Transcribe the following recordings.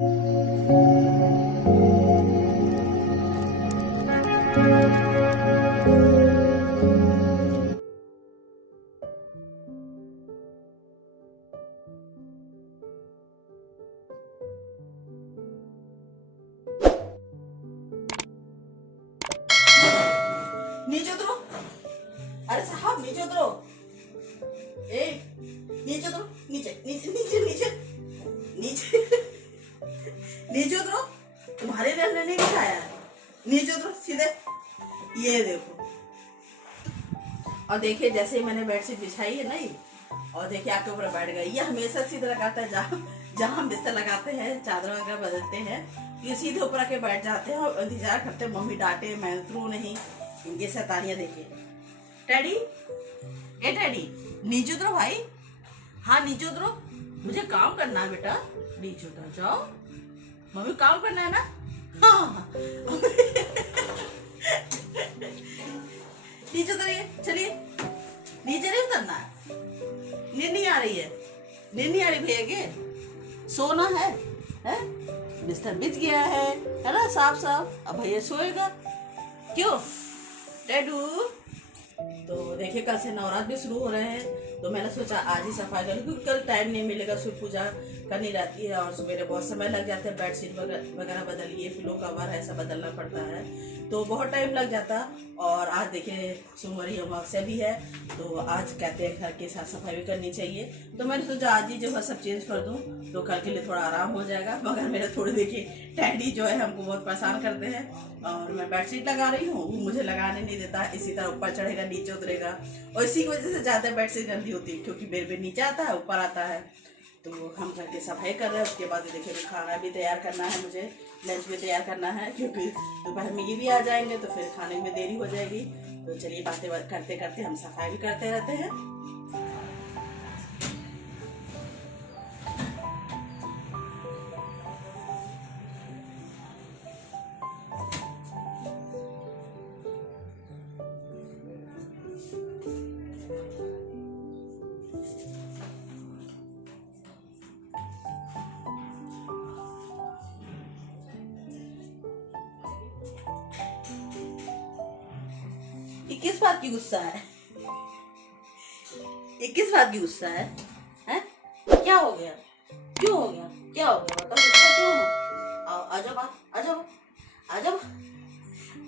नीचे उतरो। अरे साहब नीचे उतरो। ए नीचे उतरो। नीचे नीचे नीचे नीचे नीचे नीचे उतरो। तुम्हारे लिए हमने नहीं बिठाया है। नीचे उतरो सीधे। ये देखो। और देखिए जैसे ही मैंने बेडशीट बिछाई है नहीं, और देखिए आके ऊपर बैठ गई। ये हमेशा सीधे लगाता है, जहाँ जहाँ हम बिस्तर लगाते हैं, चादर वगैरह बदलते हैं, ये सीधे ऊपर आके बैठ जाते हैं और इंतजार करते हैं मम्मी डांटे, मैं उतरू नहीं। इनकी शैतानियां देखिए। टैडी, ए टैडी नीचे उतरो भाई। हाँ नीचे उतरो, मुझे काम करना है बेटा। नीचे उतर जाओ, मम्मी काम करना है ना। हाँ नीचे उतरिए, चलिए। नीचे नहीं उतरना है, नींद नहीं आ रही है। नींद नहीं आ रही भैया के, सोना है? बिस्तर बिछ गया है ना, साफ साफ। अब भैया सोएगा क्यों डैडू? तो देखिए कल से नवरात्र भी शुरू हो रहे हैं, तो मैंने सोचा आज ही सफाई कर लूं, क्योंकि कल टाइम नहीं मिलेगा। सूर्य पूजा करनी रहती है और सुबह बहुत समय लग जाता है। बेडशीट वगैरह बदलिए, पिलो कवर है, सब बदलना पड़ता है, तो बहुत टाइम लग जाता। और आज देखिए सोमवारी अमावस्या भी है, तो आज कहते हैं घर की साफ सफाई भी करनी चाहिए। तो मैंने सोचा आज ही जो है सब चेंज कर दूं, तो कल के लिए थोड़ा आराम हो जाएगा। मगर मेरे थोड़े देखिए टैडी जो है हमको बहुत परेशान करते हैं, और मैं बेडशीट लगा रही हूँ, वो मुझे लगाने नहीं देता। इसी तरह ऊपर चढ़ेगा नीचे उतरेगा, और इसी की वजह से ज्यादा बेडशीट गंदी होती है, क्योंकि बेड नीचे आता है ऊपर आता है। तो हम घर की सफाई कर रहे हैं, उसके बाद देखिए खाना भी तैयार करना है, मुझे लंच भी तैयार करना है, क्योंकि दोपहर में ये भी आ जाएंगे तो फिर खाने में देरी हो जाएगी। तो चलिए बातें करते करते हम सफाई भी करते रहते हैं। किस बात की गुस्सा है? ये किस बात की गुस्सा है? हैं? क्या हो गया? क्यों हो गया? क्या हो गया? बताओ गुस्सा क्यों हो? आओ आ जाओ, आ जाओ, आ जाओ,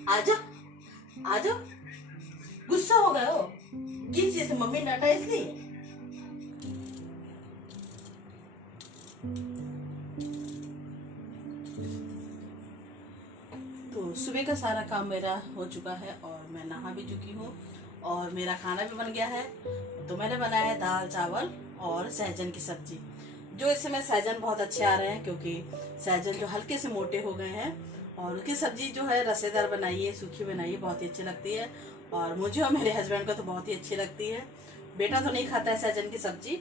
आ जाओ, आ जाओ। गुस्सा हो गए हो किस चीज से? मम्मी डांटा इसलिए? तो सुबह का सारा काम मेरा हो चुका है और मैं नहा भी चुकी हूँ, और मेरा खाना भी बन गया है। तो मैंने बनाया है दाल चावल और सहजन की सब्जी। जो इस समय सहजन बहुत अच्छे आ रहे हैं, क्योंकि सहजन जो हल्के से मोटे हो गए हैं, और उसकी सब्जी जो है रसेदार बनाइए, सूखी बनाइए, बहुत ही अच्छी लगती है। और मुझे और मेरे हस्बैंड को तो बहुत ही अच्छी लगती है। बेटा तो नहीं खाता है सहजन की सब्जी।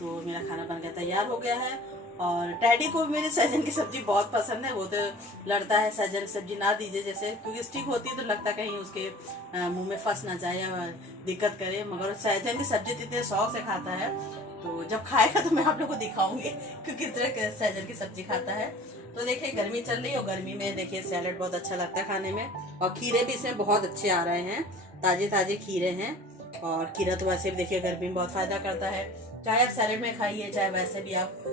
तो मेरा खाना बन गया, तैयार हो गया है। और डैडी को भी मेरे सहजन की सब्जी बहुत पसंद है। वो तो लड़ता है सहजन की सब्जी ना दीजिए, जैसे क्योंकि स्टिक होती है तो लगता कहीं उसके मुंह में फंस ना जाए या दिक्कत करे। मगर सहजन की सब्जी तो इतने शौक से खाता है, तो जब खाएगा तो मैं आप लोग को दिखाऊंगी कि किस तरह सहजन की सब्जी खाता है। तो देखिए गर्मी चल रही है, और गर्मी में देखिए सैलेड बहुत अच्छा लगता है खाने में, और खीरे भी इसमें बहुत अच्छे आ रहे हैं, ताजे ताजे खीरे हैं। और खीरा तो वैसे भी देखिए गर्मी में बहुत फायदा करता है, चाहे आप सैलेड में खाइए, चाहे वैसे भी आप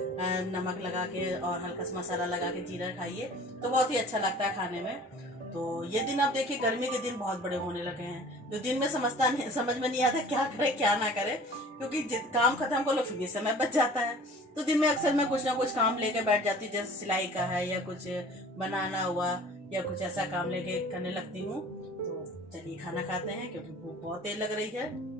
नमक लगा के और हल्का सा मसाला लगा के जीरा खाइए, तो बहुत ही अच्छा लगता है खाने में। तो ये दिन आप देखिए गर्मी के दिन बहुत बड़े होने लगे हैं, तो दिन में समझ में नहीं आता क्या करे क्या ना करे, क्योंकि काम खत्म कर लो फिर भी समय बच जाता है। तो दिन में अक्सर मैं कुछ ना कुछ काम लेके बैठ जाती हूँ, जैसे सिलाई का है या कुछ बनाना हुआ या कुछ ऐसा काम लेके करने लगती हूँ। तो चलिए खाना खाते हैं, क्योंकि भूख बहुत तेज लग रही है।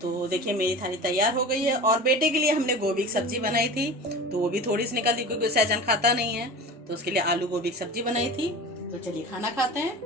तो देखिए मेरी थाली तैयार हो गई है, और बेटे के लिए हमने गोभी की सब्जी बनाई थी, तो वो भी थोड़ी सी निकल दी, क्योंकि सहजन खाता नहीं है, तो उसके लिए आलू गोभी की सब्जी बनाई थी। तो चलिए खाना खाते हैं।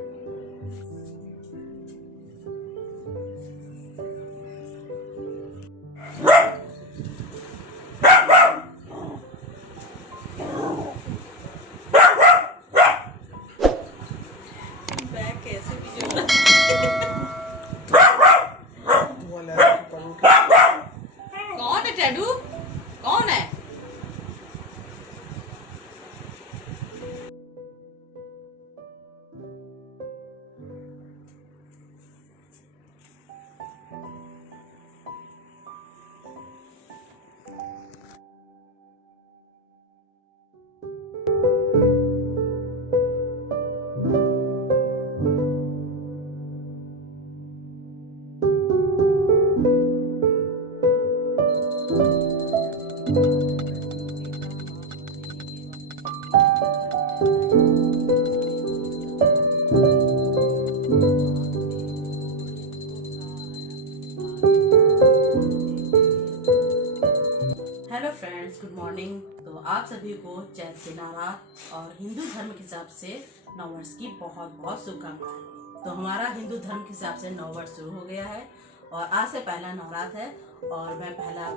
Hello friends, good morning. तो आप सभी को चैत से नवरात्र और हिंदू धर्म के हिसाब से नववर्ष की बहुत बहुत शुभकामनाएं। तो हमारा हिंदू धर्म के हिसाब से नववर्ष शुरू हो गया है और आज से पहला नवरात्र है और मैं पहला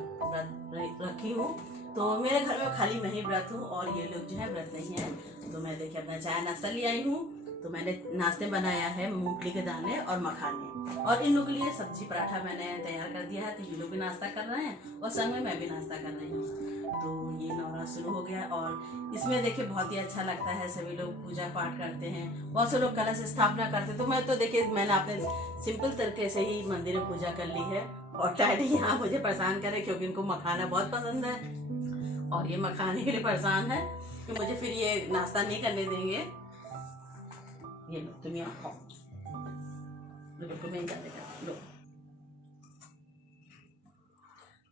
व्रत रखी हूँ। तो मेरे घर में खाली मैं ही व्रत हूँ और ये लोग जो है व्रत नहीं है। तो मैं देखिए अपना चाय नाश्ता ले आई हूँ। तो मैंने नाश्ते बनाया है मूंगफली के दाने और मखाने, और इन लोगों के लिए सब्जी पराठा मैंने तैयार कर दिया है। तो ये लोग भी नाश्ता कर रहे हैं और संग में मैं भी नाश्ता कर रही हूँ। तो ये नवरात्र शुरू हो गया और इसमें देखिए बहुत ही अच्छा लगता है। सभी लोग पूजा पाठ करते हैं, बहुत से लोग कलश स्थापना करते हैं। तो मैं तो देखिए मैंने अपने सिंपल तरीके से ही मंदिर में पूजा कर ली है। और डैडी यहाँ मुझे परेशान करे क्योंकि इनको मखाना बहुत पसंद है और ये मखाने के लिए परेशान है कि मुझे फिर ये नाश्ता नहीं करने देंगे। ये लो तुम यहाँ खाओ, तुम्हें लो।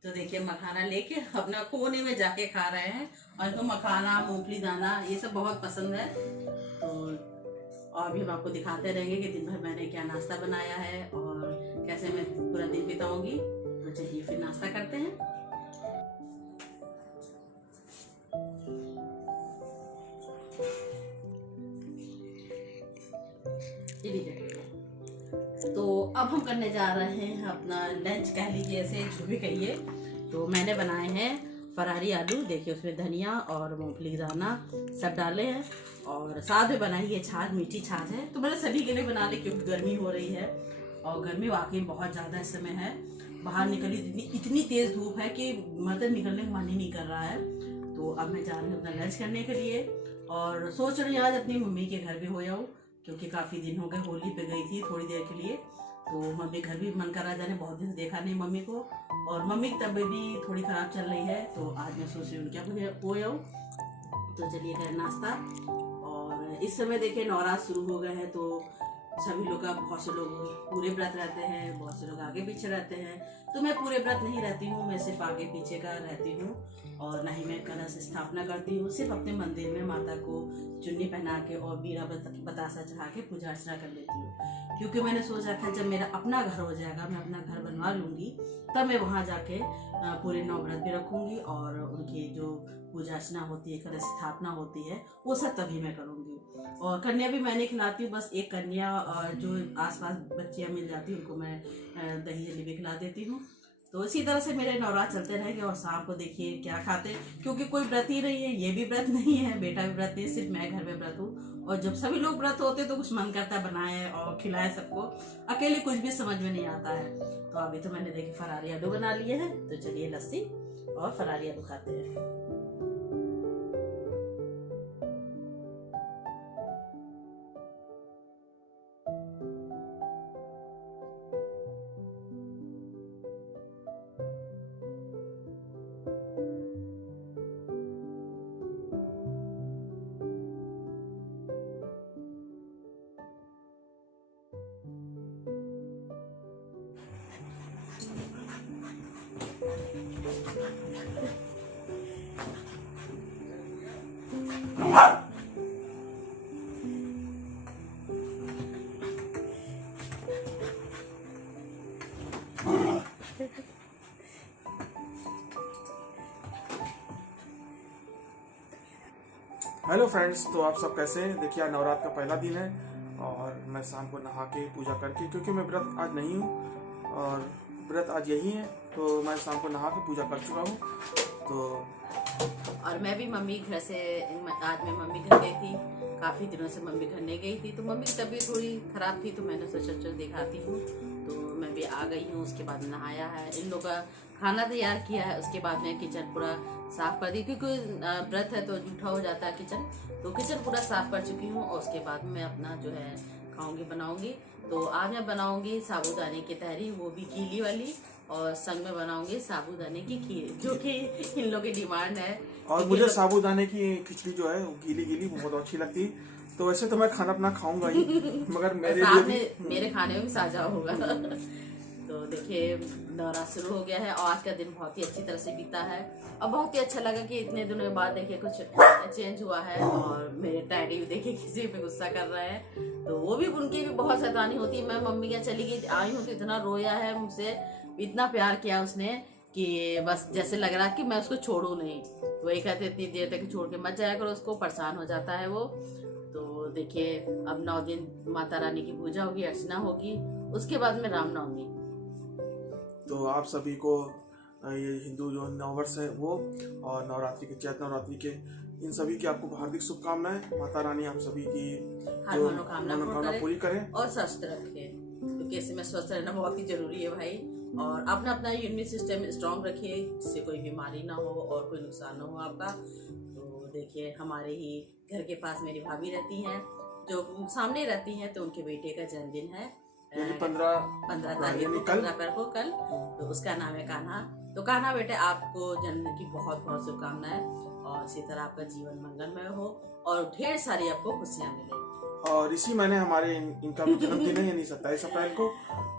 तो देखिए मखाना लेके अपना कोने में जाके खा रहे हैं और इनको मखाना मूंगफली दाना ये सब बहुत पसंद है। तो और भी हम आपको दिखाते रहेंगे कि दिन भर मैंने क्या नाश्ता बनाया है और कैसे मैं पूरा दिन बिताऊंगी। तो चलिए फिर नाश्ता करते हैं। तो अब हम करने जा रहे हैं अपना लंच, कह लीजिए ऐसे जो भी कहिए। तो मैंने बनाए हैं फरारी आलू, देखिए उसमें धनिया और मूंगफली दाना सब डाले हैं और साथ में बनाई है छाछ, मीठी छाछ है। तो मैंने सभी के लिए बना ली क्योंकि गर्मी हो रही है और गर्मी वाकई बहुत ज़्यादा इस समय है। बाहर निकली इतनी तेज़ धूप है कि मतलब निकलने का मन ही नहीं कर रहा है। तो अब मैं जा रही हूँ अपना लंच करने के लिए और सोच रही हूँ आज अपनी मम्मी के घर भी हो जाऊँ क्योंकि काफ़ी दिन हो गए, होली पे गई थी थोड़ी देर के लिए। तो मम्मी घर भी मन कर रहा जाने, बहुत दिन से देखा नहीं मम्मी को। और मम्मी की तबीयत भी थोड़ी ख़राब चल रही है तो आज मैं सोच रही हूँ क्या हो जाऊँ। तो चलिए करें नाश्ता। और इस समय देखिए नवरात्र शुरू हो गए हैं तो सभी लोग का, बहुत से लोग पूरे व्रत रहते हैं, बहुत से लोग आगे पीछे रहते हैं। तो मैं पूरे व्रत नहीं रहती हूँ, मैं सिर्फ आगे पीछे का रहती हूँ और ना ही मैं कलश स्थापना करती हूँ। सिर्फ अपने मंदिर में माता को चुन्नी पहना के और बीरा बतासा चढ़ा के पूजा अर्चना कर लेती हूँ। क्योंकि मैंने सोच रखा है जब मेरा अपना घर हो जाएगा, मैं अपना घर बनवा लूँगी, तब मैं वहाँ जाके पूरे 9 व्रत भी रखूँगी और उनकी जो पूजा अर्चना होती है, कलश स्थापना होती है, वो सब तभी मैं करूँगी। और कन्या भी मैंने खिलाती हूँ, बस एक कन्या और जो आसपास बच्चियाँ मिल जाती हैं उनको मैं दही जलेबी खिला देती हूँ। तो इसी तरह से मेरे नवरात्र चलते रहेंगे। और शाम को देखिए क्या खाते, क्योंकि कोई व्रत ही नहीं है, ये भी व्रत नहीं है, बेटा भी व्रत नहीं, सिर्फ मैं घर में व्रत हूँ। और जब सभी लोग व्रत होते तो कुछ मन करता है बनाए और खिलाए सबको, अकेले कुछ भी समझ में नहीं आता है। तो अभी तो मैंने देखिए फरारी आलू बना लिए हैं। तो चलिए लस्सी और फरारी आलू खाते हैं। हेलो फ्रेंड्स, तो आप सब कैसे हैं? देखिए आज नवरात्र का पहला दिन है और मैं शाम को नहा के पूजा करके, क्योंकि मैं व्रत आज नहीं हूँ और व्रत आज यही है, तो मैं शाम को नहा के पूजा कर चुका हूँ। तो और मैं भी मम्मी घर से, आज मैं मम्मी घर गई थी, काफ़ी दिनों से मम्मी घर नहीं गई थी। तो मम्मी की तबीयत थोड़ी ख़राब थी तो मैंने सोचा चल दिखाती हूँ। तो मैं भी आ गई हूँ। उसके बाद नहाया है, इन लोगों का खाना तैयार किया है। उसके बाद मैं किचन पूरा साफ़ कर दी, क्योंकि व्रत है तो जूठा हो जाता है किचन। तो किचन पूरा साफ़ कर चुकी हूँ और उसके बाद मैं अपना जो है खाऊंगी, बनाऊंगी। तो आज मैं बनाऊंगी साबूदाने की तहरी, वो भी गीली वाली, और संग में बनाऊंगी साबूदाने की खीर, जो कि इन लोगों की डिमांड है। और मुझे साबूदाने की खिचड़ी जो है गीली गीली बहुत अच्छी लगती है। तो वैसे तो मैं खाना अपना खाऊंगा ही, मगर मेरे साथ में मेरे खाने में भी साझा होगा। तो देखिए दौरा शुरू हो गया है और आज का दिन बहुत ही अच्छी तरह से बीता है और बहुत ही अच्छा लगा कि इतने दिनों के बाद देखिए कुछ चेंज हुआ है। और मेरे डैडी भी देखिए किसी पे गुस्सा कर रहे हैं, तो वो भी उनकी भी बहुत शैतानी होती है। मैं मम्मी के चली गई आई हूँ तो इतना रोया है मुझसे, इतना प्यार किया उसने कि बस जैसे लग रहा कि मैं उसको छोड़ू नहीं। तो वही कहते इतनी देर तक छोड़ के मत जाया करो उसको, परेशान हो जाता है वो। तो देखिए अब 9 दिन माता रानी की पूजा होगी, अर्चना होगी, उसके बाद में रामनवमी। तो आप सभी को ये हिंदू जो नववर्ष है वो और नवरात्रि के चैत्र नवरात्रि के इन सभी की आपको हार्दिक शुभकामनाएं। माता रानी आप सभी की जो मनोकामना पूरी करें और स्वस्थ रखे, क्योंकि इसमें स्वस्थ रहना बहुत ही जरूरी है भाई। और अपना अपना इम्यून सिस्टम स्ट्रांग रखिए, जिससे कोई बीमारी ना हो और कोई नुकसान ना हो आपका। तो देखिए हमारे ही घर के पास मेरी भाभी रहती हैं जो सामने रहती हैं, तो उनके बेटे का जन्मदिन है 15 तारीख को, 15 अप्रैल को कल। तो उसका नाम है कान्हा। तो कान्हा बेटे आपको जन्मदिन की बहुत बहुत शुभकामनाएं और इसी तरह आपका जीवन मंगलमय हो और ढेर सारी आपको खुशियां मिले। और इसी महीने हमारे इनका भी जन्मदिन है, यानी 27 अप्रैल को।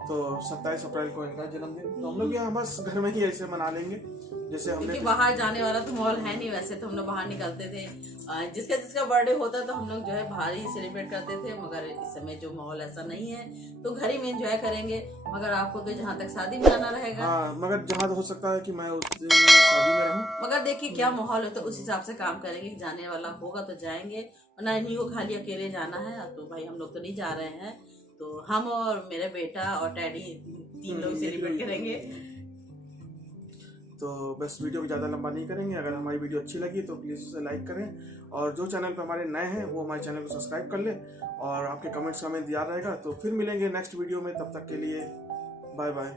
तो 27 अप्रैल को इनका जन्मदिन, तो हम लोग यहाँ बस घर में ही ऐसे मना लेंगे जैसे हमने। बाहर जाने वाला तो माहौल है नहीं, वैसे तो हम लोग बाहर निकलते थे, जिसका बर्थडे होता तो हम लोग जो है बाहर ही सेलिब्रेट करते थे। मगर इस समय जो माहौल ऐसा नहीं है तो घर ही में एंजॉय करेंगे। मगर आपको तो जहाँ तक शादी में आना रहेगा। मगर जहाँ हो सकता है कि मैं उस दिन शादी में रहूं। मगर देखिए क्या माहौल है तो उस हिसाब से काम करेंगे। जाने वाला होगा तो जाएंगे, और ना इन्हीं को खाली अकेले जाना है। तो भाई हम लोग तो नहीं जा रहे हैं, तो हम और मेरा बेटा और डैडी 3 लोग सेलिब्रेट करेंगे। तो बस वीडियो को ज़्यादा लंबा नहीं करेंगे। अगर हमारी वीडियो अच्छी लगी तो प्लीज़ उसे लाइक करें, और जो चैनल पर हमारे नए हैं वो हमारे चैनल को सब्सक्राइब कर ले, और आपके कमेंट्स हमें याद रहेगा। तो फिर मिलेंगे नेक्स्ट वीडियो में, तब तक के लिए बाय बाय।